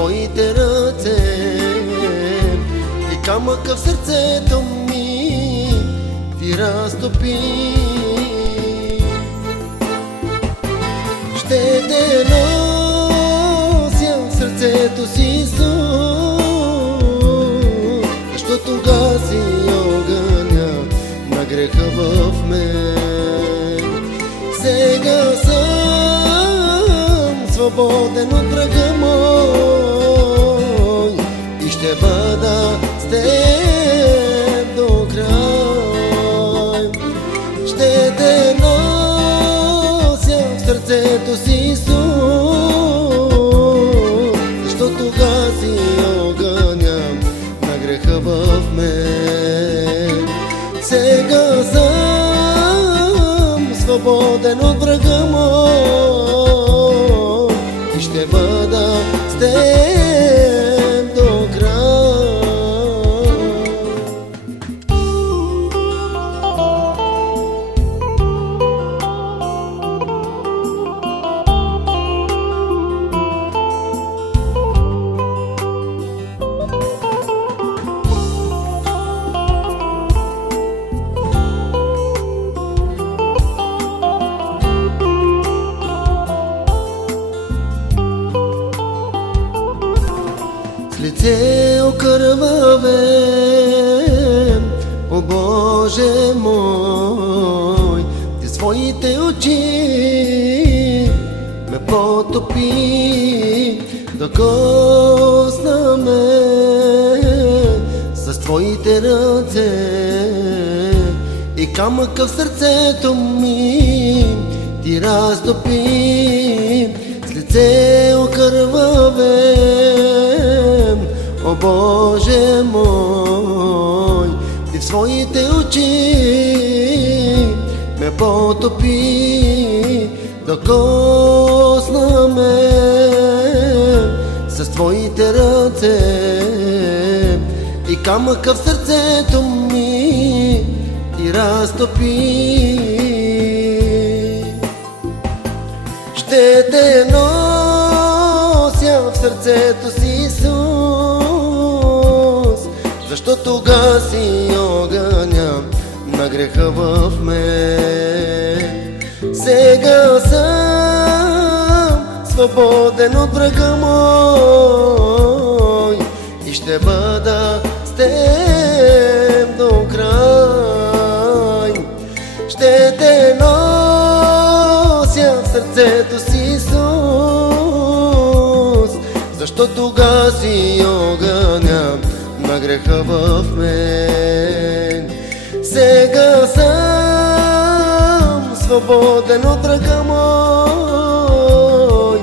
твоите ръце и камъка в сърцето ми ти разтопи. Ще те нося в сърцето си, Исус, защото гаси огъня на греха в мен. Сега съм свободен от врага мой и ще бъда с теб до край. Ще те нося в сърцето си, Исус, защото гаси огъня на греха в мен. Сега съм свободен от врага мой и ще бъда с теб до край. Лице окървавен, о Боже мой, ти своите очи ме потопи, докосна ме с твоите ръце и камъка в сърцето ми ти разтопи. С лице окървавен, о Боже мой, ти в своите очи ме потопи, докосна ме с твоите ръце и камъка в сърцето ми ти разтопи. Ще те нося в сърцето си, Исус, защото гаси огъня на греха в мен. Сега съм свободен от врага мой и ще бъда с теб до край. Ще те нося в сърцето си, Исус, защото гаси огъня на греха в мен. Сега съм свободен от врага мой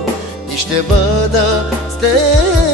и ще бъда с теб